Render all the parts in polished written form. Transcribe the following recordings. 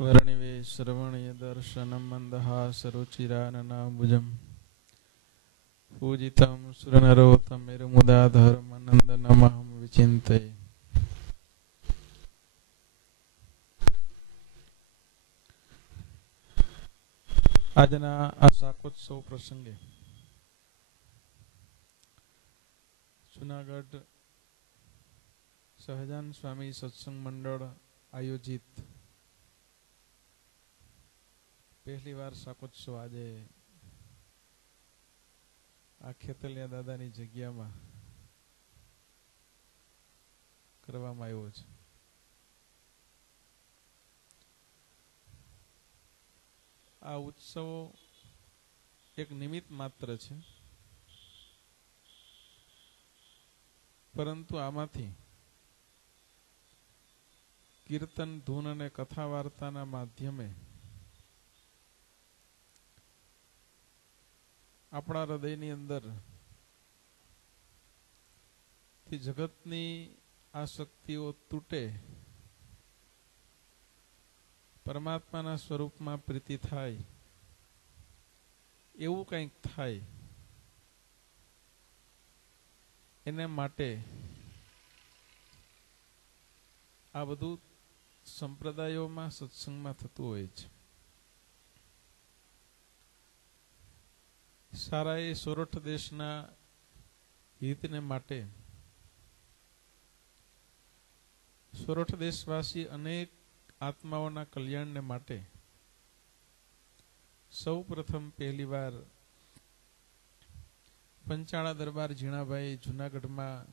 वर्णिवे श्रवणीय दर्शनं मन्दहासरुचिराननाम्बुजं पूजितं सुरनरोत्तमेरुमुदाधर्मनन्दनमहं विचिन्तये। આજના આ શાકોત્સવ પ્રસંગે જુનાગઢ સહજાન સ્વામી સત્સંગ મંડળ આયોજિત પહેલી વાર શાકોત્સવ આજે આ ખેતલિયા દાદાની જગ્યામાં કરવામાં આવ્યો છે. આ ઉત્સવો એક નિમિત્ત માત્ર છે, પરંતુ આમાંથી કીર્તન, ધૂન અને કથા વાર્તાના માધ્યમે આપણા હૃદયની અંદર થી જગતની આ શક્તિઓ તૂટે, પરમાત્માના સ્વરૂપમાં પ્રીતિ થાય, એવું કંઈક થાય, એને માટે આ બધું સંપ્રદાયોમાં સત્સંગમાં થતું હોય છે. સારા એ સોરઠ દેશના હિતને માટે સોરઠ દેશવાસી અનેક આત્માઓના કલ્યાણને માટે સૌ પ્રથમ પહેલી વાર પંચાળા દરબાર ઝીણાભાઈ જુનાગઢમાં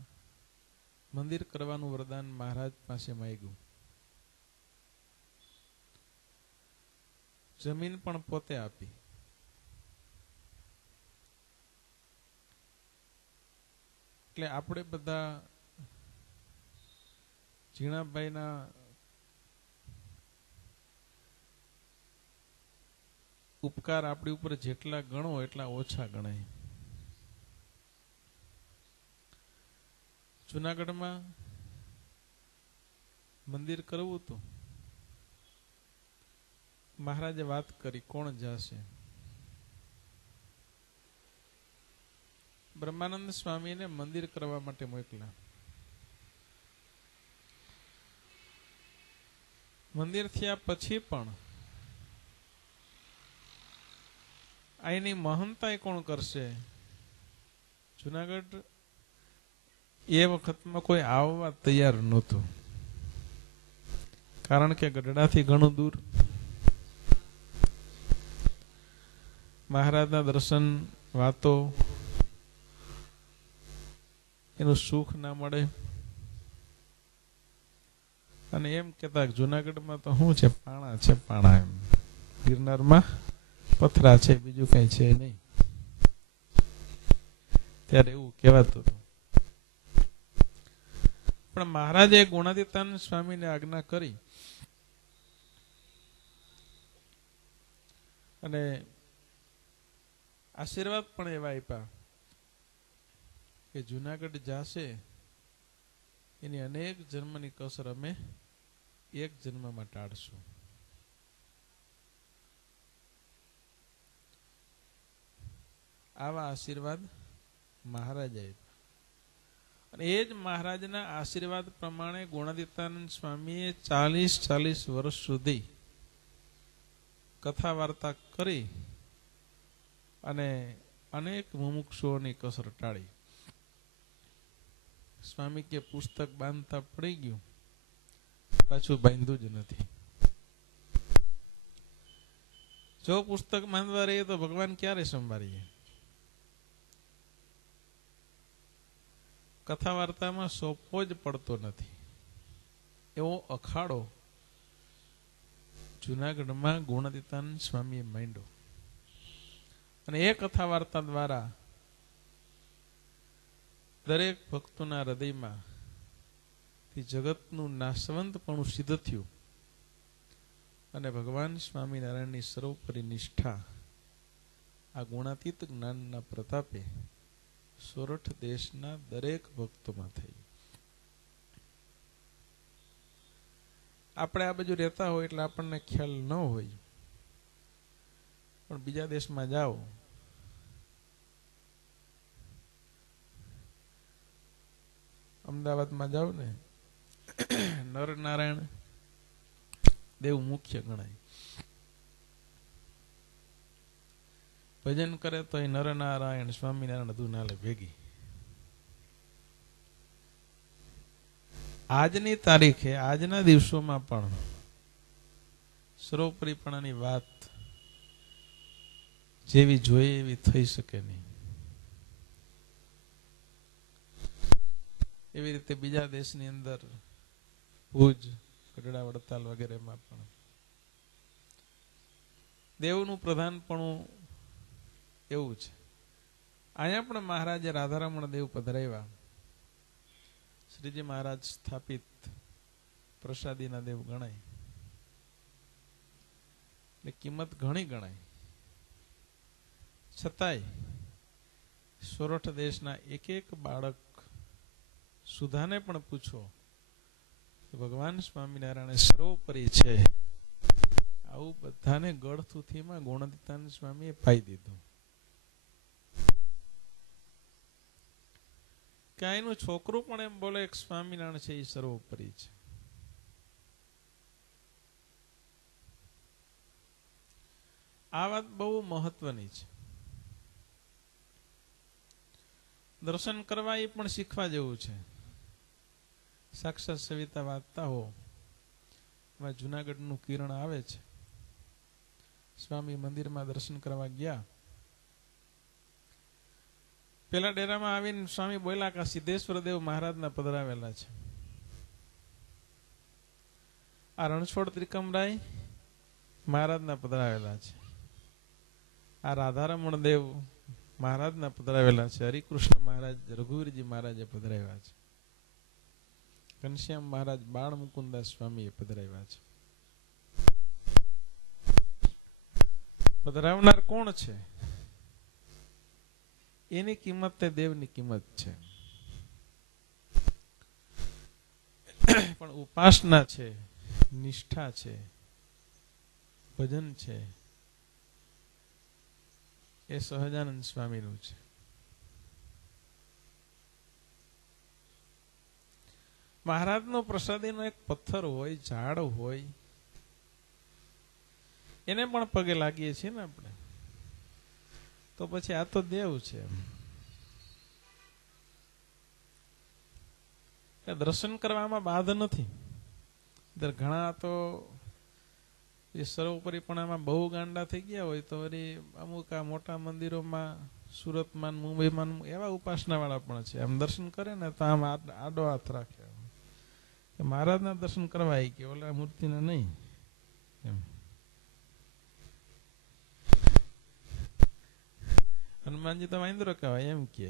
મંદિર કરવાનું વરદાન મહારાજ પાસે માંગ્યું. જમીન પણ પોતે આપી. એટલે આપણે બધા ઝીણાભાઈના ઉપકાર આપણી ઉપર જેટલા ગણો એટલા ઓછા ગણાય. જુનાગઢમાં મંદિર કરવું હતું. મહારાજે વાત કરી, કોણ જાશે? બ્રહ્માનંદ સ્વામીને મંદિર કરવા માટે મોકલ્યા. મંદિર થયા પછી પણ અહીંની મહંતાઈ કોણ કરશે? જુનાગઢ એ વખતમાં કોઈ આવવા તૈયાર નહોતું, કારણ કે ગઢડાથી ઘણું દૂર. મહારાજના દર્શન, વાતો, એનું સુખ ના મળે. અને એમ કેતા જુનાગઢમાં તો શું છે, પાણા છે, પાણા. એમ ગિરનારમાં પથરા છે, બીજું કઈ છે નહીં. ત્યારે એવું કહેવાતું હતું. પણ મહારાજે ગુણાતીતાન સ્વામીને આજ્ઞા કરી અને આશીર્વાદ પણ એવા આપ્યા કે જુનાગઢ જાશે એની અનેક જન્મની કસર અમે એક જન્મમાં ટાળશું. આવા આશીર્વાદ મહારાજે આપ્યા. અને એ જ મહારાજના આશીર્વાદ પ્રમાણે ગુણાતીતાનંદ સ્વામીએ 40 વર્ષ સુધી કથા વાર્તા કરી અને અનેક મુમુક્ષુઓની કસર ટાળી. સ્વામી કે પુસ્તક બાંધતા પડી ગયું, પાછું બાંધ્યું જ નથી. જો પુસ્તક બાંધવા રહીએ તો ભગવાન ક્યારે સંભાળીએ? કથા વાર્તામાં સોંપવો જ પડતો નથી એવો અખાડો જુનાગઢમાં ગુણાતીતાનંદ સ્વામીએ માંડ્યો. અને એ કથા વાર્તા દ્વારા દરેક ભક્તોના હૃદયમાં જગતનું નાશવંતપણું સિદ્ધ થયું અને ભગવાન સ્વામિનારાયણની સર્વોપરી નિષ્ઠા આ ગુણાતીત જ્ઞાનના પ્રતાપે સોરઠ દેશના દરેક ભક્તોમાં થઈ. આપણે આ બાજુ રહેતા હોય એટલે આપણને ખ્યાલ ન હોય, પણ બીજા દેશમાં જાઓ, અમદાવાદમાં જાઓ ને, નરનારાયણ દેવ મુખ્ય ગણાય. ભજન કરે તો એ નરનારાયણ સ્વામિનારાયણ બધું નાલે ભેગી. આજની તારીખે, આજના દિવસોમાં પણ સર્વોપરીપણાની વાત જેવી જોઈએ એવી થઈ શકે નહીં. એવી રીતે બીજા દેશની અંદર ભુજ, ગઢડા, વડતાલ વગેરેમાં પણ દેવનું પ્રધાનપણું એવું છે. અહીંયા પણ મહારાજે રાધારમણ દેવ પધરાવ્યા. શ્રીજી મહારાજ સ્થાપિત પ્રસાદીના દેવ ગણાય, એટલે કિંમત ઘણી ગણાય. છતાંય સોરઠ દેશના એક એક બાળક સુધાને પણ પૂછો કે ભગવાન સ્વામિનારાયણ સર્વોપરી છે, આવું બધાને ગળથુથીમાં ગુણાતીતાનંદ સ્વામીએ પાઈ દીધું. કે એનું છોકરું પણ એમ બોલે કે સ્વામિનારાયણ છે એ સર્વોપરી છે. આ વાત બહુ મહત્વની છે. દર્શન કરવા એ પણ શીખવા જેવું છે. સાક્ષાત સવિતા વાંચતા હો, એમાં જુનાગઢનું કિરણ આવે છે. સ્વામી મંદિરમાં દર્શન કરવા ગયા, પેલા ડેરામાં આવીને સ્વામી બોલ્યા કે સિદ્ધેશ્વર દેવ મહારાજના પધરાવેલા છે. આ રણછોડ ત્રિકમરાય મહારાજના પધરાવેલા છે. આ રાધારમણ દેવ મહારાજના પધરાવેલા છે. હરિકૃષ્ણ મહારાજ, રઘુવીરજી મહારાજે પધરાવ્યા છે. ઘનશ્યામ મહારાજ, બાળ મુકુદાસ સ્વામીએ પધરાવ્યા છે. પધરાવનાર કોણ છે? એની કિંમત તે દેવની કિંમત છે. પણ ઉપાસના છે, નિષ્ઠા છે, ભજન છે, એ સહજાનંદ સ્વામીનું છે. મહારાજનો પ્રસાદીનો એક પથ્થર હોય, ઝાડ હોય, એને પણ પગે લાગીએ છીએ ને આપણે, તો પછી આ તો દેવ છે. દર્શન કરવામાં બાધ નથી. ઘણા તો એ સર્વોપરીપણામાં બહુ ગાંડા થઈ ગયા હોય તો વળી અમુક આ મોટા મંદિરોમાં, સુરતમાં, મુંબઈમાં એવા ઉપાસના વાળા પણ છે. આમ દર્શન કરે ને તો આમ આડો હાથ રાખે, મહારાજના દર્શન કરવા કે ઓલા મૂર્તિને નહીં એમ. હનુમાનજી તો વાંદરો કહેવાય એમ કે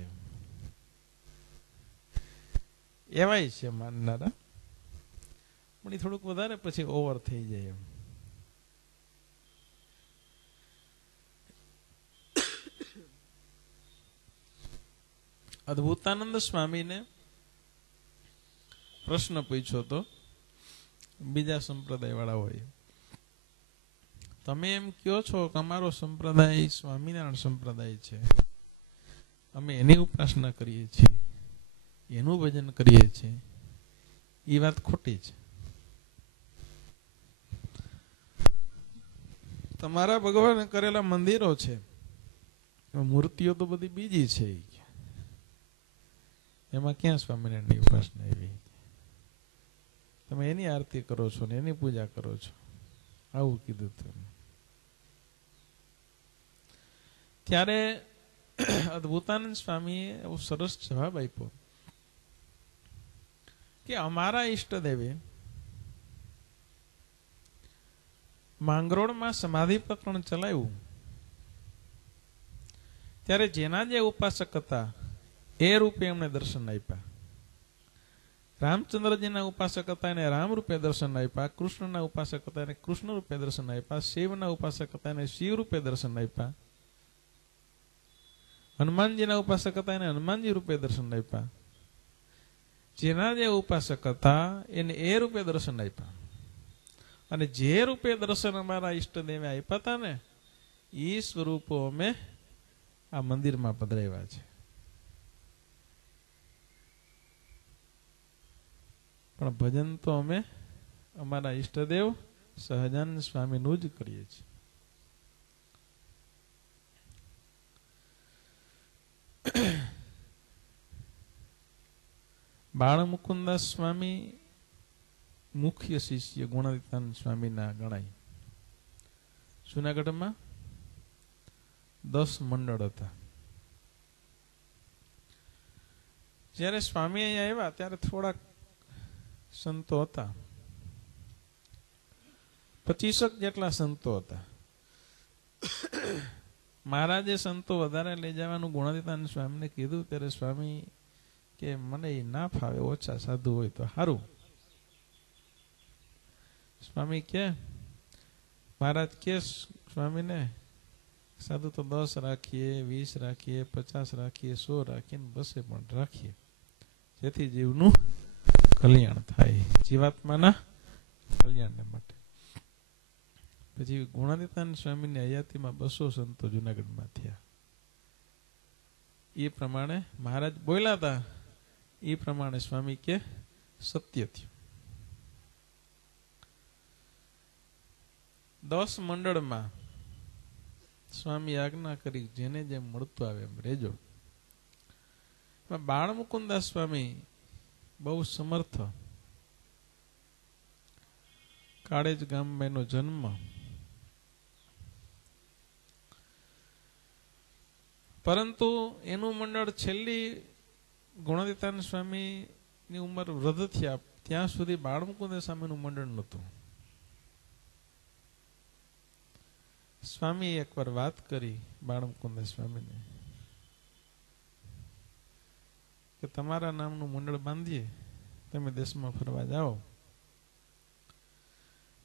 એવાય છે માનનારા, પણ એ થોડુંક વધારે પછી ઓવર થઈ જાય એમ. અદ્ભુતાનંદ સ્વામીને પ્રશ્ન પૂછ્યો તો બીજા સંપ્રદાય વાળા હોય, તમે એમ કહો છો કે અમારો સંપ્રદાય સ્વામિનારાયણ સંપ્રદાય છે, અમે એની ઉપાસના કરીએ છીએ, એનું ભજન કરીએ છીએ, એ વાત ખોટી છે. તમારા ભગવાને કરેલા મંદિરો છે, મૂર્તિઓ તો બધી બીજી છે, એમાં ક્યાં સ્વામિનારાયણની ઉપાસના એવી? તમે એની આરતી કરો છો ને એની પૂજા કરો છો, આવું કીધું તમે. ત્યારે અદ્ભુતાનંદ સ્વામીએ એવો સરસ જવાબ આપ્યો કે અમારા ઈષ્ટદેવે માંગરોળમાં સમાધિ પ્રકરણ ચલાવ્યું ત્યારે જેના જે ઉપાસક હતા એ રૂપે એમણે દર્શન આપ્યા. રામચંદ્રજીના ઉપાસક હતા એને રામ રૂપે દર્શન આપ્યા, કૃષ્ણના ઉપાસક હતા એને કૃષ્ણ રૂપે દર્શન આપ્યા, શિવના ઉપાસક હતા એને શિવ રૂપે દર્શન આપ્યા, હનુમાનજીના ઉપાસક હતા એને હનુમાનજી રૂપે દર્શન આપ્યા, જેના જે ઉપાસક હતા એને એ રૂપે દર્શન આપ્યા. અને જે રૂપે દર્શન અમારા ઈષ્ટદેવે આપ્યા હતા ને એ સ્વરૂપો અમે આ મંદિરમાં પધરાવ્યા છે. પણ ભજન તો અમે અમારા ઈષ્ટદેવ સહજાનંદ સ્વામીનું જ કરીએ છીએ. બાળ મુકુદાસ સ્વામી મુખ્ય શિષ્ય ગુણાતીતાનંદ સ્વામીના ગણાય. જુનાગઢમાં 10 મંડળ હતા. જ્યારે સ્વામી અહીંયા આવ્યા ત્યારે થોડાક સંતો હતા, 25 જેટલા સંતો હતા. મહારાજે સંતો વધારે લઈ જવાનું ગુણાતીતાનંદ સ્વામીને કીધું ત્યારે સ્વામી કે મને એ ના ફાવે, ઓછા સાધુ હોય તો સારું. સ્વામી કે મહારાજ કે સ્વામીને સાધુ તો 10 રાખીએ, 20 રાખીએ, 50 રાખીએ, 100 રાખીએ, બસે પણ રાખીએ, જેથી જીવનું કલ્યાણ થાય, જીવાત્માના કલ્યાણને માટે. પછી ગુણાતીતાનંદ સ્વામીની હયાતીમાં 200 સંતો જુનાગઢમાં થયા. એ પ્રમાણે મહારાજ બોલ્યા હતા, એ પ્રમાણે સ્વામી કે સત્ય થયું. 10 મંડળમાં સ્વામી આજ્ઞા કરી જેને જેમ મળતું આવે એમ રેજો. બાળ મુકુદાસ સ્વામી બહુ સમર્થ, કાળેજ ગામમાં એનો જન્મ. પરંતુ એનું મંડળ છેલ્લી ગુણાતીતાનંદ સ્વામીની ઉંમર વૃદ્ધ થયા ત્યાં સુધી બાળ મુકુદાસ સ્વામીનું મંડળ નહોતું. સ્વામી એકવાર વાત કરી બાળ મુકુદાસ સ્વામીને કે તમારા નામનું મંડળ બાંધીએ, તમે દેશમાં ફરવા જાઓ.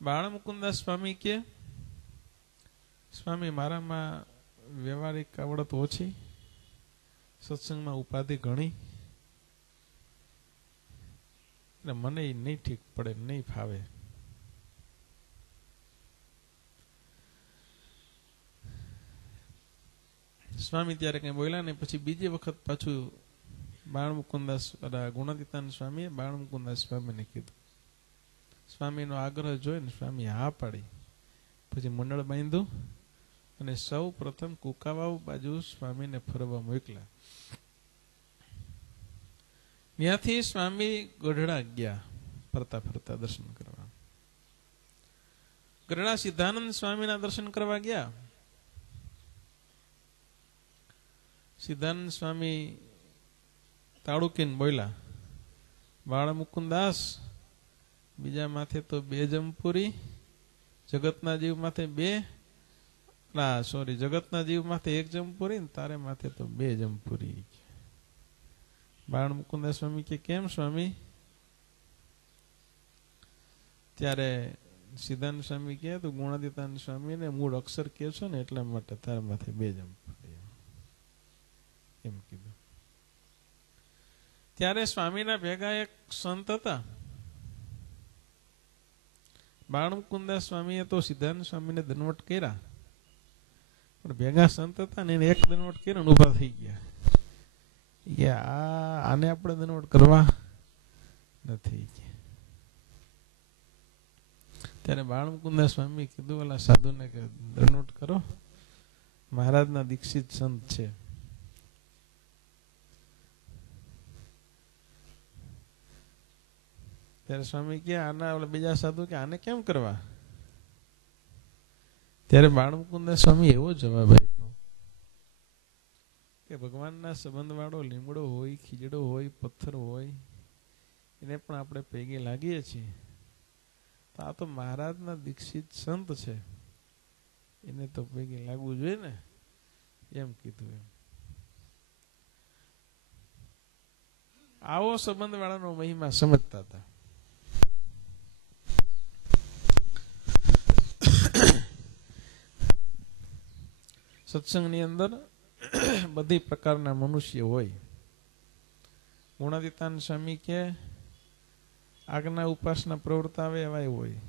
બાળ મુકુદાસ સ્વામી કે સ્વામી મારામાં વ્યવહારિક આવડત ઓછી, સત્સંગમાં ઉપાધિ ઘણી, એટલે મને એ નહીં ઠીક પડે, નહીં ફાવે. સ્વામી ત્યારે કઈ બોલ્યા નહીં. પછી બીજી વખત પાછું બાળ મુકુદાસ ગુણાતીતાનંદ સ્વામીએ બાળ મુકુદાસ સ્વામીને કીધું. સ્વામીનો આગ્રહ જોઈને સ્વામી હા પાડી. પછી મંડળ બાંધ્યું અને સૌ પ્રથમ કુકાવાવ બાજુ સ્વામીને ફરવા મોકલ્યા. ત્યાંથી સ્વામી ગઢડા ગયા ફરતા ફરતા દર્શન કરવા. ગઢડા સિદ્ધાનંદ સ્વામીના દર્શન કરવા ગયા. સિદ્ધાનંદ સ્વામી તાળુકીને બોલ્યા, બાળ મુકુદાસ બીજા માથે તો 2 જમપુરી, જગતના જીવ માથે 2, જગતના જીવ માથે 1 જમપુરી ને તારે માથે તો 2 જમપુરી. બાળ મુકુદાસ સ્વામી કે કેમ સ્વામી? ત્યારે સિદ્ધાનંદ સ્વામી કહે તો ગુણાતીતાનંદ સ્વામી ને મૂળ અક્ષર કે છો ને એટલા માટે તારા માથે 2 જમપુરી એમ કીધું. ત્યારે સ્વામીના ભેગા એક સંત હતા. બાળ મુકુદાસ સ્વામીએ તો સિદ્ધાનંદ સ્વામીને દંડવટ કર્યા, પણ ભેગા સંત હતા ને એને એક દંડવટ કર્યો ને ઉભા થઈ ગયા. આને આપણે દંડવટ કરવા નથી. ત્યારે બાળ મુકુદાસ સ્વામી કીધું ઓલા સાધુને કે દંડવટ કરો, મહારાજના દીક્ષિત સંત છે. ત્યારે સ્વામી કે આના ઓલા બીજા સાધુ કે આને કેમ કરવા? ત્યારે બાળ મુકુદાસ સ્વામી એવો જવાબ આપ્યો કે ભગવાનના સંબંધ વાળો લીમડો હોય, ખીજડો હોય, પથ્થર હોય, એને પણ આપણે પૈગે લાગીએ છીએ. તો આ તો મહારાજના દીક્ષિત સંત છે, એને તો પૈગે લાગવું જોઈએ ને એમ કીધું. એમ આવો સંબંધ વાળાનો મહિમા સમજતા હતા. સત્સંગની અંદર બધી પ્રકારના મનુષ્ય હોય. ગુણાતીતાનંદ સ્વામી કે આજ્ઞા ઉપાસના પ્રવૃત્તિ આવે એવા હોય,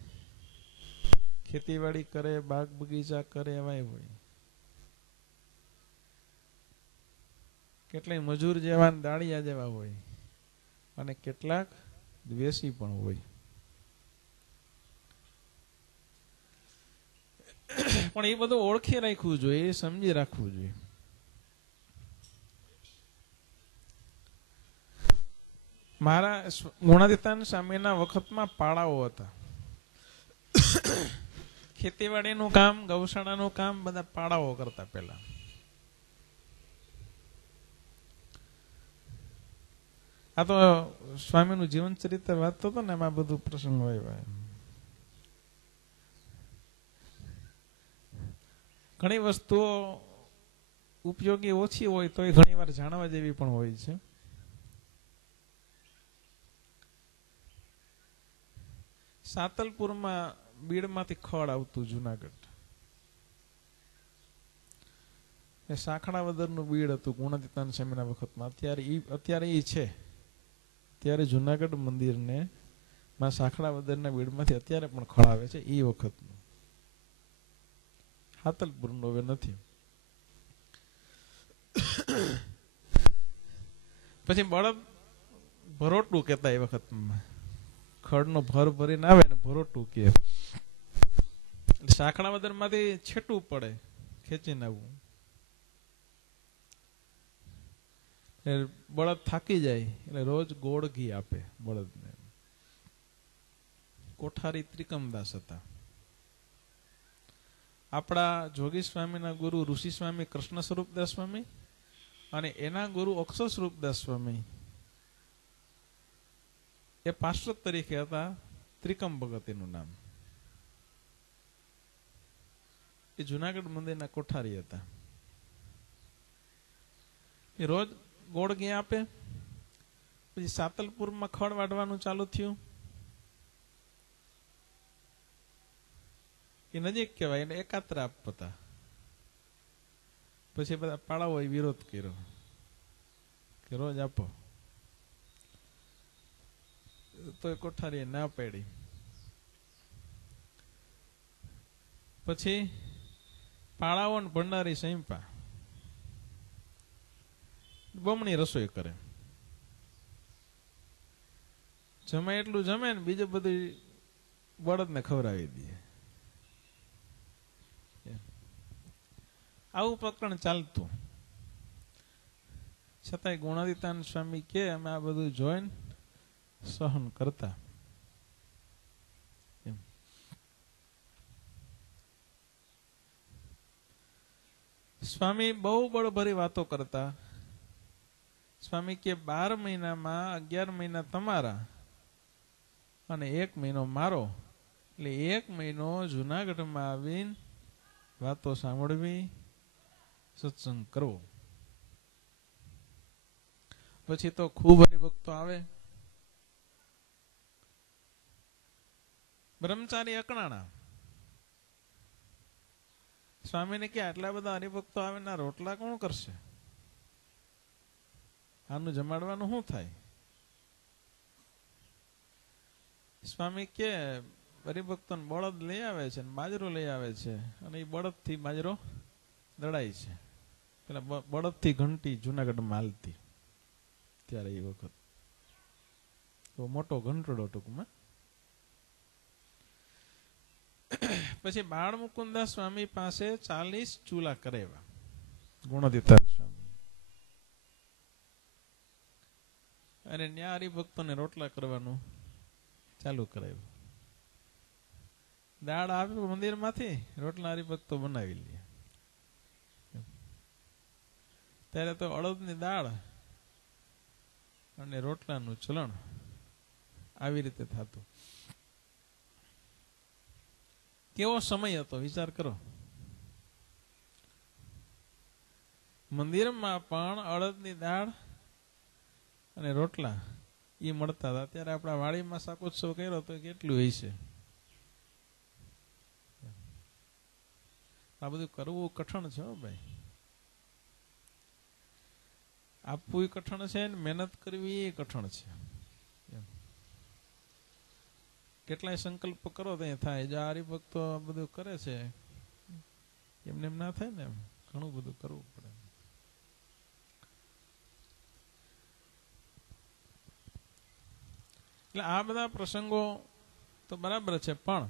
ખેતીવાડી કરે, બાગ બગીચા કરે એવાય હોય. કેટલાય મજૂર જેવા દાળિયા જેવા હોય અને કેટલાક દ્વેષી પણ હોય. પણ એ બધું ઓળખી રાખવું જોઈએ, એ સમજી રાખવું જોઈએ. મારા ગુણાતીતાન સ્વામીના વખતમાં પાડાઓ હતા. ખેતીવાડીનું કામ, ગૌશાળાનું કામ બધા પાડાઓ કરતા પેલા. આ તો સ્વામીનું જીવન ચરિત્ર વાંચતો હતો ને એમાં બધું પ્રસંગ હોય. ઘણી વસ્તુઓ ઉપયોગી ઓછી હોય તો એ ઘણી વાર જાણવા જેવી પણ હોય છે. સાતલપુરમાં બીડમાંથી ખડ આવતું જુનાગઢ. એ સાખણાવદરનું બીડ હતું ગુણાતીતાન સ્વામીના વખતમાં. અત્યારે એ છે. અત્યારે જુનાગઢ મંદિરને માં સાખણાવદરના બીડમાંથી અત્યારે પણ ખડ આવે છે. એ વખતનું સાતલપુરનું હવે નથી. પછી બળદ ભરોટું કહેતા એ વખતમાં. ખડનો ભર ભરીને આવે ને ભરોટું કે. સાખણાવદર માંથી છેટું પડે, ખેંચીને આવવું. બળદ થાકી જાય એટલે રોજ ગોળ ઘી આપે બળદને. કોઠારી ત્રિકમદાસ હતા. આપણા જોગી સ્વામીના ગુરુ ઋષિ સ્વામી કૃષ્ણ સ્વરૂપદાસ સ્વામી અને એના ગુરુ અક્ષર સ્વરૂપદાસ સ્વામી એ પાર્ષદ તરીકે હતા. ત્રિકમ ભગત એનું નામ. એ જુનાગઢ મંદિરના કોઠારી હતા. એ રોજ ગોળ ઘી આપે. પછી સાતલપુરમાં ખડ વાઢવાનું ચાલુ થયું. એ નજીક કહેવાય એટલે એકાત્ર આપતા. પછી બધા પાડાઓએ વિરોધ કર્યો કે રોજ આપો. તો એ કોઠારીએ ના પાડી. પછી પાડાઓ ને ભંડારી સંપા બમણી રસોઈ કરે. જમે એટલું જમે ને બીજું બધું બળદને ખવડાવી દે. આવું પ્રકરણ ચાલતું. છતાંય ગુણાતીતાન સ્વામી કે અમે આ બધું જોઈને સહન કરતા. સ્વામી બહુ બળભરી વાતો કરતા. સ્વામી કે 12 મહિનામાં 11 મહિના તમારા અને 1 મહિનો મારો. એટલે 1 મહિનો જુનાગઢમાં આવીને વાતો સાંભળવી, સત્સંગ કરવો. પછી તો ખૂબ હરિભક્તો આવે. બ્રહ્મચારી અકણાણા. સ્વામીને કે આટલા બધા હરિભક્તો આવે ના રોટલા કોણ કરશે? આનું જમાડવાનું શું થાય? સ્વામી કે હરિભક્તોને બળદ લઈ આવે છે, બાજરો લઈ આવે છે અને એ બળદ થી બાજરો દળાય છે. પેલા બળદ થી ઘંટી જુનાગઢમાં હાલતી ત્યારે એ વખત મોટો ઘંટડો ટૂંકમાં. પછી બાળ મુકુદાસ સ્વામી પાસે 40 ચૂલા કરેવા ગુણાતીતાન સ્વામી. અને ન્યા હરિભક્તોને રોટલા કરવાનું ચાલુ કરાવ્યું. દાળ આવ્યું મંદિર માંથી, રોટલા હરિભક્તો બનાવી લે. ત્યારે તો અડદની દાળ અને રોટલાનું ચલણ આવી રીતે થતું. કેવો સમય હતો વિચાર કરો. મંદિરમાં પણ અડદની દાળ અને રોટલા એ મળતા હતા. અત્યારે આપણા વાડીમાં શાકોત્સવ કર્યો તો કેટલું હોય છે. આ બધું કરવું કઠણ છે ભાઈ. આપવું કઠણ છે ને મહેનત કરવી એ કઠણ છે. કેટલાય સંકલ્પ કરો તો થાય. જો હરિભક્તો બધું કરે છે એમને એમ ના થાય ને, એમ ઘણું બધું કરવું પડે. એટલે આ બધા પ્રસંગો તો બરાબર છે, પણ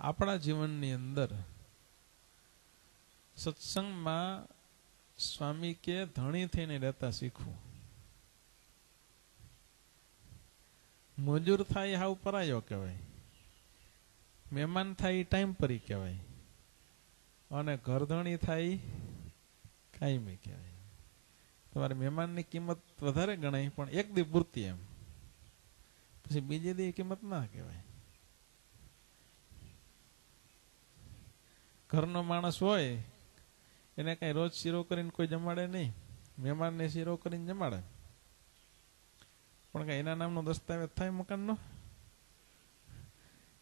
આપણા જીવનની અંદર સત્સંગમાં સ્વામી કે ધણી થઈને રહેતા શીખવું. મજૂર થાય હાવ પરાયો કહેવાય, મહેમાન થાય ટાઈમ પરી કહેવાય, અને ઘરધણી થાય કાયમી કહેવાય. તમારે મહેમાનની કિંમત વધારે ગણાય, પણ એક દી પૂરતી, એમ પછી બીજી દી કિંમત ના કહેવાય. ઘરનો માણસ હોય એને કઈ રોજ શીરો કરીને કોઈ જમાડે નહીં, મહેમાનને શીરો કરીને જમાડે, પણ કઈ એના નામનો દસ્તાવેજ થાય મકાનનો?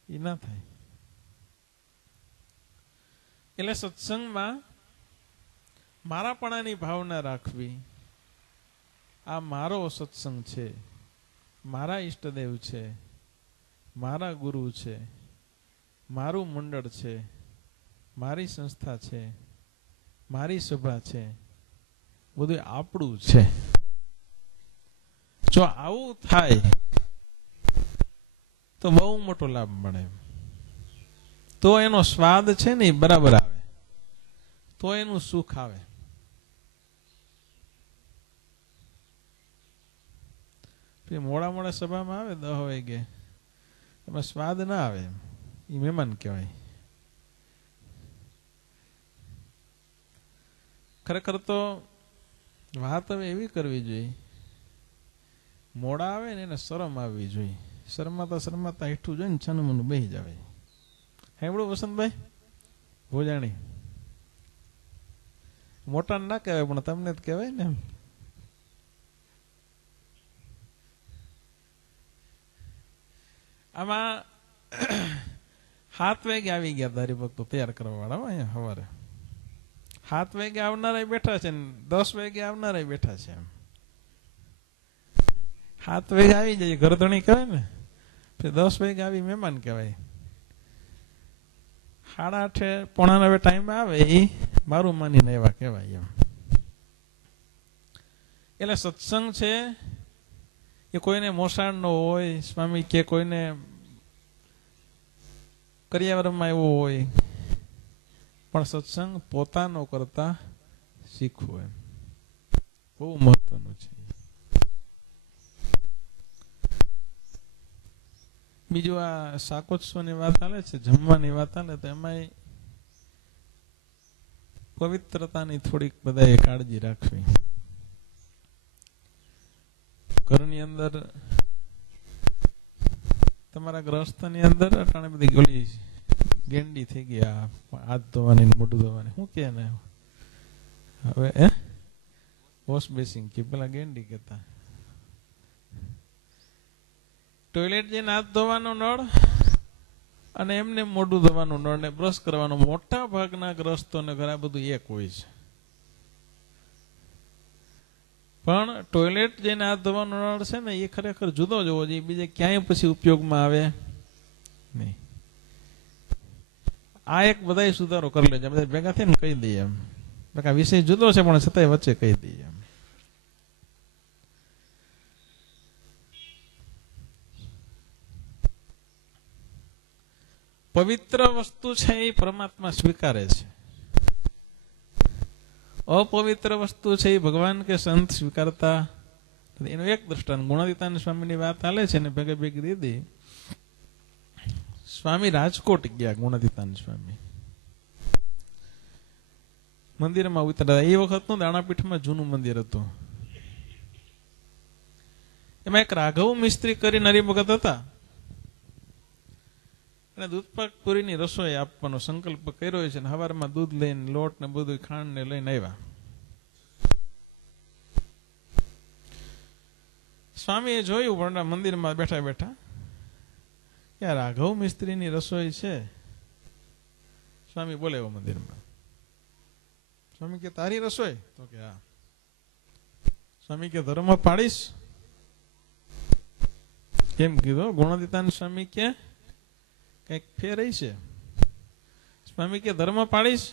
એ ના થાય. એટલે સત્સંગમાં મારાપણાની ભાવના રાખવી. આ મારો સત્સંગ છે, મારા ઈષ્ટદેવ છે, મારા ગુરુ છે, મારું મંડળ છે, મારી સંસ્થા છે, મારી સભા છે, બધું આપણું છે. જો આવું થાય તો બહુ મોટો લાભ મળે. તો એનો સ્વાદ છે ને બરાબર આવે, તો એનું સુખ આવે. મોડા મોડા સભામાં આવે 10 વાગે, એમાં સ્વાદ ના આવે, એ મહેમાન કહેવાય. ખરેખર તો વાત હવે એવી કરવી જોઈએ, મોડા આવે ને એને શરમ આવવી જોઈએ. શરમાતા હેઠું જોઈને છાનુંમનું બેસી જાવે. સાંભળ્યું વસંતભાઈ ભોજાણી? મોટા ના કહેવાય પણ તમને જ કહેવાય ને. આમાં 7 વાગે આવી ગયા હતા હરિભક્તો તૈયાર કરવા વાળા. અહીંયા સવારે 7 વાગે આવનારા બેઠા છે ને 10 વાગે આવનારા બેઠા છે. એમ 7 વાગે આવી જાય ઘરધણી કહેવાય ને, પછી 10 વાગે આવી મહેમાન કહેવાય. 8:30 પોણા 9 ટાઈમ આવે એ મારું માનીને એવા કહેવાય. એમ એટલે સત્સંગ છે એ કોઈને મોસાળ નો હોય, સ્વામી કે કોઈને કરિયાવરમાં એવો હોય, પણ સત્સંગ પોતાનો કરતા શીખવું એમ બહુ મહત્વનું છે. બીજું આ શાકોત્સવની વાત ચાલે છે, જમવાની વાત ચાલે તો એમાં પવિત્રતાની થોડીક બધાએ કાળજી રાખવી. ઘરની અંદર તમારા ગ્રહસ્થની અંદર અટાણે બધી ગોળી ગેંડી થઈ ગયા, હાથ ધોવાની મોઢું ધોવાની, શું કે ને હવે વોશ બેસિંગ કે પેલા ગેંડી કહેતા. ટોયલેટ જઈને હાથ ધોવાનો નળ અને એમને મોઢું ધોવાનું નળ ને બ્રશ કરવાનો મોટા ભાગના ગ્રસ્તોને ઘરે બધું એક હોય છે. પણ ટોયલેટ જઈને હાથ ધોવાનો નળ છે ને એ ખરેખર જુદો જ હોવો જોઈએ, બીજે ક્યાંય પછી ઉપયોગમાં આવે નહીં. આ એક બધા સુધારો કરી લેજો, બધા ભેગા થઈને કહી દઈએ. એમ વિષય જુદો છે પણ છતાંય વચ્ચે કહી દઈએ. એમ પવિત્ર વસ્તુ છે એ પરમાત્મા સ્વીકારે છે, અપવિત્ર વસ્તુ છે એ ભગવાન કે સંત સ્વીકારતા. એનું એક દ્રષ્ટાંત ગુણાતીતાન સ્વામીની વાત ચાલે છે ને ભેગે ભેગી દીધી. સ્વામી રાજકોટ ગયા, ગુણાતીતાન સ્વામી મંદિરમાં ઉતર્યા. એ વખતનું દાણાપીઠમાં જૂનું મંદિર હતું. એમાં એક રાઘવ મિસ્ત્રી કરીને હરિભગત હતા. અને દૂધપાક પૂરીની રસોઈ આપવાનો સંકલ્પ કર્યો છે ને સવારમાં દૂધ લઈને લોટ ને બધું ખાંડ ને લઈને આવ્યા. સ્વામીએ જોયું મંદિરમાં બેઠા બેઠા કે રાઘવ મિસ્ત્રીની રસોઈ છે. સ્વામી બોલે એવો મંદિરમાં. સ્વામી કે તારી રસોઈ? તો કે હા. સ્વામી કે ધર્મ પાડીશ? એમ કીધું. ગુણાતીતાન સ્વામી કે કઈક ફેર છે. સ્વામી કે ધર્મ પાડીશ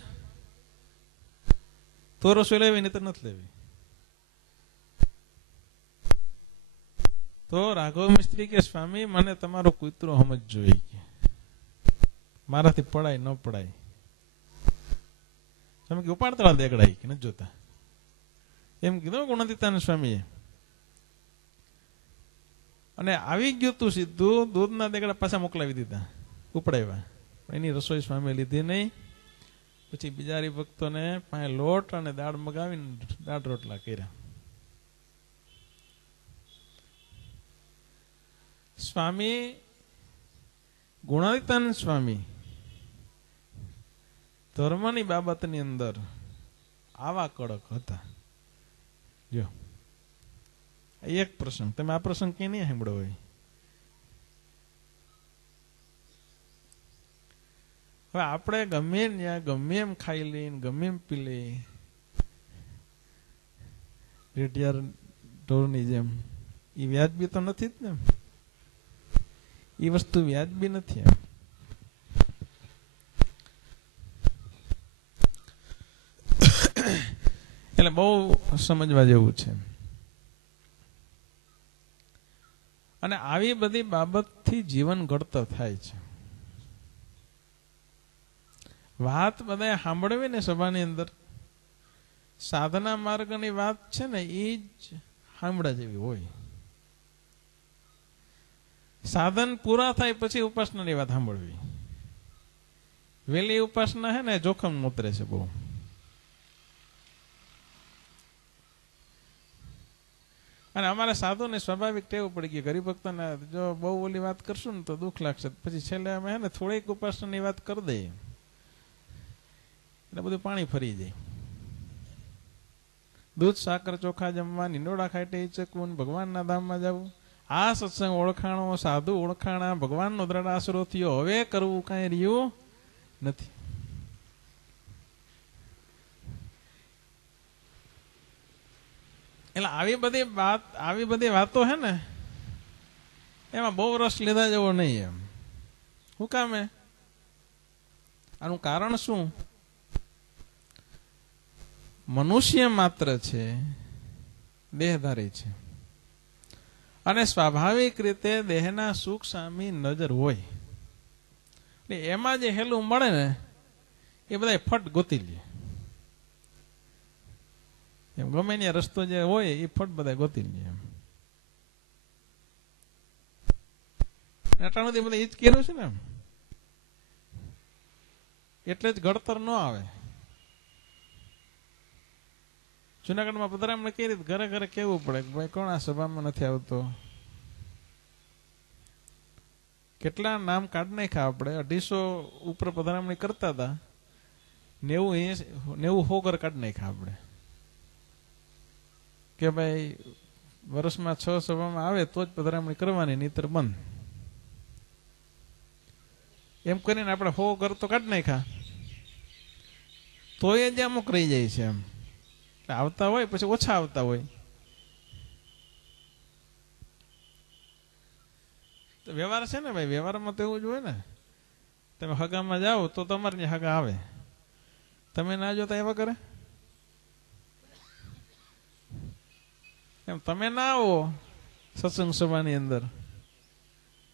તો રસોઈ લેવી, નહીં તો નથી લેવી. તો રાઘવ મિસ્ત્રી કે સ્વામી મને તમારો કૂતરો સમજ જોઈએ, મારાથી પડાય ન પડાય. સ્વામી કે ઉપાડતા દેગડાય કે નથી જોતા, એમ કીધું ગુણાતીતાન સ્વામીએ. અને આવી ગયું તું સીધું, દૂધના દેગડા પાછા મોકલાવી દીધા, ઉપડાવ્યા. એની રસોઈ સ્વામી લીધી નહીં. પછી બીજા હરિભક્તોને પાસે લોટ અને દાળ મગાવીને દાળ રોટલા કર્યા. સ્વામી ગુણાતીતાન સ્વામી ધર્મની બાબતની અંદર આવા કડક હતા. જો એક પ્રસંગ, તમે આ પ્રસંગ ક્યાં નહીં સાંભળ્યો હોય. હવે આપણે ગમે ત્યાં ગમે એમ ખાઈ લઈને ગમે એમ પી લઈ, રેડિયાર ઢોરની જેમ, એ વ્યાજબી તો નથી જ ને. એ વસ્તુ વ્યાજબી નથી. એટલે બહુ સમજવા જેવું છે. અને આવી બધી બાબતથી જીવન ઘડતર થાય છે. વાત બધા સાંભળવી ને સભાની અંદર, સાધના માર્ગની વાત છે ને, એ જ સાંભળા જેવી હોય. સાધન પૂરા થાય પછી ઉપાસનાની વાત સાંભળવી. વેલી ઉપાસના હે ને જોખમ ઉતરે છે બહુ. અને અમારા સાધુને સ્વાભાવિક ટેવ પડી ગઈ, હરિભક્તોને જો બહુ ઓલી વાત કરશું ને તો દુઃખ લાગશે. પછી છેલ્લે અમે હે ને થોડીક ઉપાસનાની વાત કરી દઈએ એટલે બધું પાણી ફરી જાય. દૂધ સાકર ચોખા જમવાની, નોડા ખાટે ચકવું, ભગવાનના ધામમાં જવું. આ સત્સંગ ઓળખાણો, સાધુ ઓળખાણા, ભગવાનનો દ્રઢ આશરો થયો. હવે કરવું કાંઈ રહ્યું નથી. એટલે આવી બધી વાતો હે ને, એમાં બહુ રસ લીધા જેવો નહીં. એમ શું કામે? આનું કારણ શું? મનુષ્ય માત્ર છે, દેહધારી છે, અને સ્વાભાવિક રીતે દેહના સુખ સામી નજર હોય. એટલે એમાં જે હેલું મળે ને એ બધા ફટ ગોતી લે. એમ ગમે ને રસ્તો જે હોય એ ફટ બધા ગોતી લે. એમ અટાણું બધા એ જ કહેલું છે ને. એમ એટલે જ ઘડતર ન આવે. જુનાગઢમાં પધરામણે કઈ રીતે ઘરે ઘરે કેવું પડે કે ભાઈ કોણ આ સભામાં નથી આવતો. કેટલા નામ કાઢ નાખ્યા આપણે. 250 ઉપર પધરામણી કરતા હતા, 90 ઘર કાઢ નાખ્યા આપણે. કે ભાઈ વર્ષમાં 6 સભામાં આવે તો જ પધરામણી કરવાની, નહીતર બંધ. એમ કરીને આપણે 100 ઘર તો કાઢ નાખ્યા, તો એ જ અમુક રહી જાય છે. એમ આવતા હોય પછી ઓછા આવતા હોય. તો વ્યવહાર છે ને ભાઈ, વ્યવહારમાં તો એવું જ હોય ને. તમે હગામાં જાઓ તો તમારે હગા આવે, તમે ના જોતા એવા કરે. એમ તમે ના આવો સત્સંગ સભાની અંદર,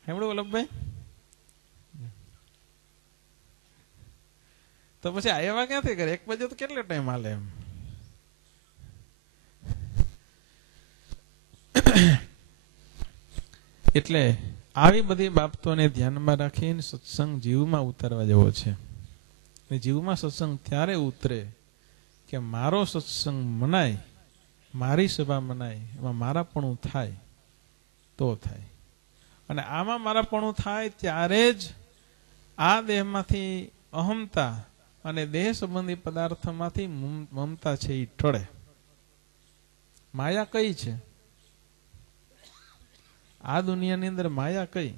સાંભળ્યું વલ્લભભાઈ? તો પછી આવ્યા ક્યાંથી કરે? 1 બજે તો કેટલો ટાઈમ હાલે? એમ એટલે આવી બધી બાબતોને ધ્યાનમાં રાખીને સત્સંગ જીવમાં ઉતારવા જેવો છે. જીવમાં સત્સંગ ત્યારે ઉતરે કે મારો સત્સંગ મનાય, મારી સભા મનાય, એમાં મારાપણું થાય તો થાય. અને આમાં મારાપણું થાય ત્યારે જ આ દેહમાંથી અહમતા અને દેહ સંબંધી પદાર્થમાંથી મમતા છે એ ટળે. માયા કઈ છે આ દુનિયાની અંદર? માયા કઈ?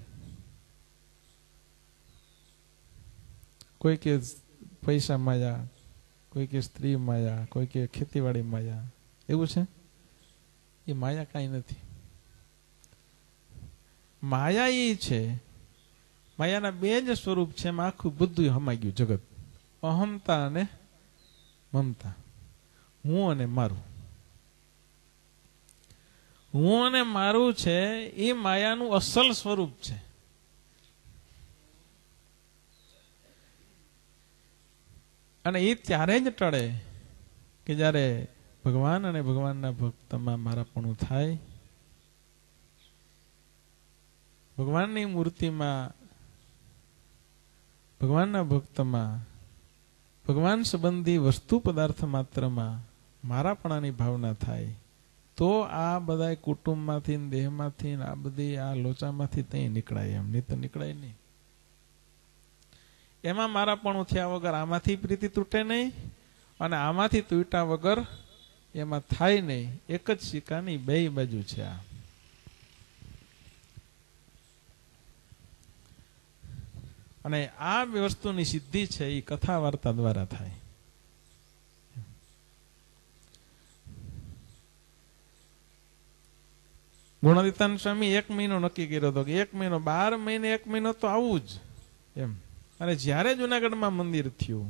કોઈ કે પૈસા માયા, કોઈ કે સ્ત્રી માયા, કોઈ કે ખેતીવાડી માયા. એવું છે? એ માયા કાંઈ નથી. માયા એ છે, માયાના બે જ સ્વરૂપ છે, એમાં આખું બધું હમાઈ ગયું જગત. અહમતા અને મમતા, હું અને મારું. હું અને મારું છે એ માયાનું અસલ સ્વરૂપ છે. અને એ ત્યારે જ ટળે કે જ્યારે ભગવાન અને ભગવાનના ભક્તમાં મારાપણું થાય, ભગવાનની મૂર્તિમાં, ભગવાનના ભક્તમાં, ભગવાન સંબંધી વસ્તુ પદાર્થ માત્રમાં મારાપણાની ભાવના થાય, તો આ બધા કુટુંબમાંથી, દેહમાંથી, આ બધી આ લોચામાંથી ત્યાં નીકળાય. એમ નહીં તો નીકળાય નહીં. એમાં મારાપણું થયા વગર આમાંથી પ્રીતિ તૂટે નહીં, અને આમાંથી તૂટ્યા વગર એમાં થાય નહીં. એક જ સિક્કાની બે બાજુ છે આ. અને આ વસ્તુની સિદ્ધિ છે એ કથા વાર્તા દ્વારા થાય. ગુણાતીતાન સ્વામી 1 મહિનો નક્કી કર્યો હતો કે 1 મહિનો, 12 મહિને 1 મહિનો તો આવું જ એમ. અને જ્યારે જુનાગઢમાં મંદિર થયું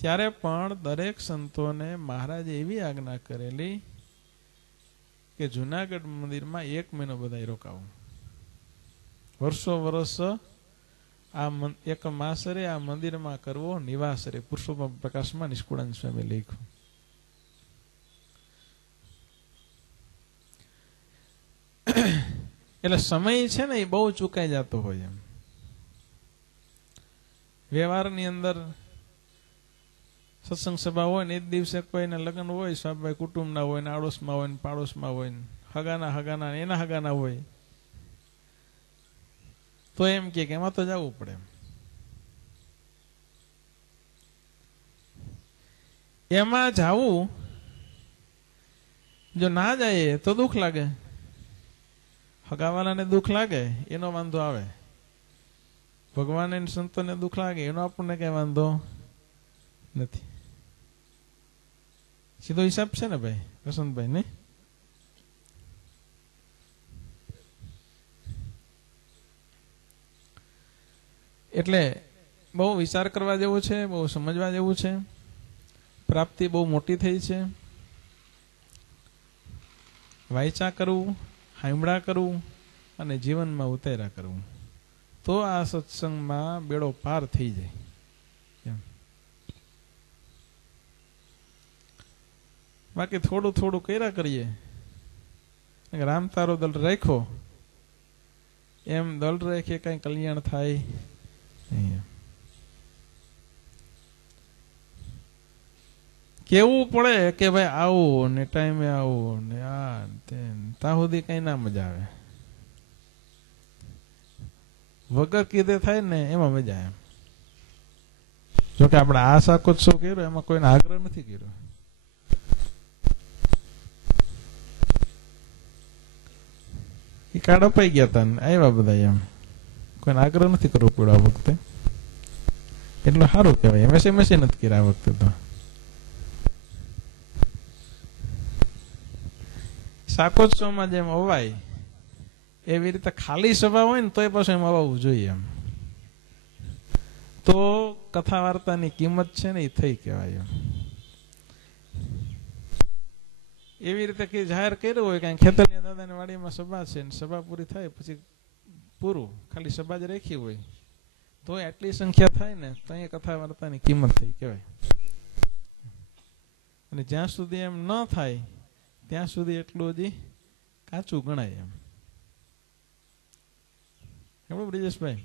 ત્યારે પણ દરેક સંતોને મહારાજે એવી આજ્ઞા કરેલી કે જુનાગઢ મંદિરમાં 1 મહિનો બધા રોકાવું. વર્ષો વર્ષ આ એક માસરે આ મંદિરમાં કરવો નિવાસ રે. પુરુષોત્તમ પ્રકાશમાં નિષ્કુળાનંદ સ્વામી લખ્યું. એટલે સમય છે ને એ બહુ ચૂકાઈ જતો હોય એમ. વ્યવહારની અંદર સત્સંગ સભા હોય ને એ દિવસે કોઈને લગ્ન હોય, સ્વાભાવિક કુટુંબના હોય ને, આડોશમાં હોય ને, પાડોશમાં હોય ને, હગાના એના હગાના હોય, તો એમ કે એમાં તો જવું પડે. એમાં જવું જો ના જાય તો દુઃખ લાગે. હગાવાલાને દુઃખ લાગે એનો વાંધો આવે, ભગવાન અને સંતોને દુઃખ લાગે એનો આપણને કઈ વાંધો નથી. સીધો હિસાબ છે ને ભાઈ વસંતભાઈ ને. એટલે બહુ વિચાર કરવા જેવું છે, બહુ સમજવા જેવું છે. પ્રાપ્તિ બહુ મોટી થઈ છે. વાંચા કરવું, હાંભળા કરવું અને જીવનમાં ઉતાર્યા કરવું, તો આ સત્સંગમાં બેડો પાર થઈ જાય. બાકી થોડું થોડું કર્યા કરીએ. રામ તારો દલ રાખ્યો એમ દલ રાખીએ કઈ કલ્યાણ થાય નહીં. કેવું પડે કે ભાઈ આવું ને ટાઈમે આવું ને આ ત્યાં સુધી કઈ ના મજા આવે. વગર કીધે થાય ને એમાં મજા એમ. જોકે આપણે આ શાકોત્સવ કર્યો એમાં કોઈને આગ્રહ નથી કર્યો. એ કાર્ડ અપાઈ ગયા હતા ને આવ્યા બધા એમ. કોઈને આગ્રહ નથી કરવો પડ્યો આ વખતે. એટલું સારું કહેવાય. મેસે નથી કર્યા આ વખતે તો. શાકોત્સવમાં જેમ અવાય એવી રીતે ખાલી સભા હોય ને તોય પાછું એમ અવાવું જોઈએ એમ. તો કથા વાર્તાની કિંમત છે ને એ થઈ કહેવાય એમ. એવી રીતે કે જાહેર કર્યું હોય કે ખેતરની દાદાની વાડીમાં સભા છે ને સભા પૂરી થાય પછી પૂરું, ખાલી સભા જ રાખી હોય તો આટલી સંખ્યા થાય ને તો અહીંયા કથા વાર્તાની કિંમત થઈ કહેવાય. અને જ્યાં સુધી એમ ન થાય ત્યાં સુધી એટલું હજી કાચું ગણાય એમ. એમ બ્રિજેશભાઈ?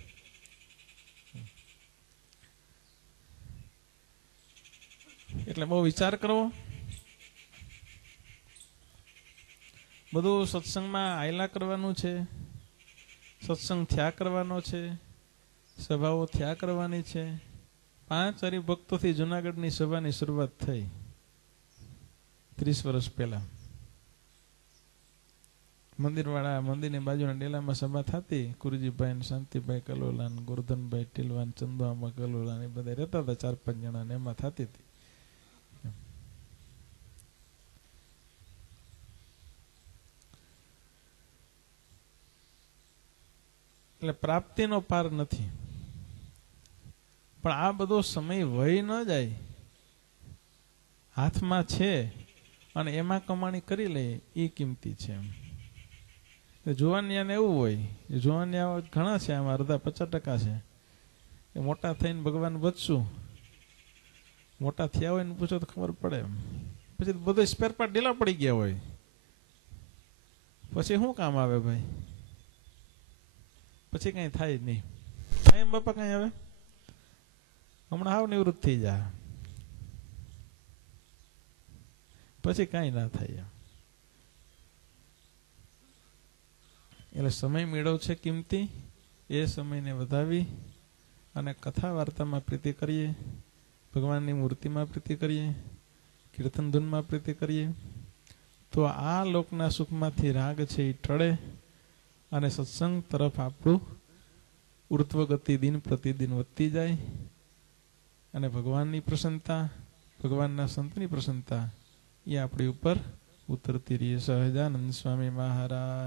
એટલે બહુ વિચાર કરવો. બધું સત્સંગમાં આયલા કરવાનું છે, સત્સંગ થયા કરવાનો છે, સભાઓ થયા કરવાની છે. 5 હરિભક્તોથી જુનાગઢની સભાની શરૂઆત થઈ 30 વર્ષ પહેલા. મંદિરવાળા મંદિરની બાજુના ડેલામાં સભા થતી. કુરજીભાઈ, શાંતિભાઈ કલોલા, ગોરધનભાઈ ટીલવાન, ચંદુઆમાં કલોલા એ બધા રહેતા હતા 4-5 જણા ને એમાં થતી હતી. એટલે પ્રાપ્તિનો પાર નથી. પણ આ બધો સમય વહી ન જાય, હાથમાં છે અને એમાં કમાણી કરી લે એ કિંમતી છે. જુવાનિયાને એવું હોય, જુવાનિયા ઘણા છે, આમાં અડધા 50% છે એ મોટા થઈને ભગવાન બચશું, મોટા થયા હોય ને પૂછો તો ખબર પડે. પછી બધો સ્પેર પાર્ટ ઢીલા પડી ગયા હોય, પછી શું કામ આવે ભાઈ? પછી કઈ થાય નહીં. એમ બાપા કઈ આવે હમણાં હાવ નિવૃત્ત થઈ જાય, પછી કઈ ના થાય. એટલે સમય મેળવ છે કિંમતી, એ સમયને વધાવી અને કથા વાર્તામાં પ્રીતિ કરીએ, ભગવાનની મૂર્તિમાં પ્રીતિ કરીએ, કીર્તન ધૂનમાં પ્રીતિ કરીએ, તો આ લોકના સુખમાંથી રાગ છે એ ટળે અને સત્સંગ તરફ આપણું ઉર્ધ્વ ગતિ દિન પ્રતિદિન વધતી જાય અને ભગવાનની પ્રસન્નતા, ભગવાનના સંતની પ્રસન્નતા એ આપણી ઉપર ઉતરતી રહીએ. સહજાનંદ સ્વામી મહારાજ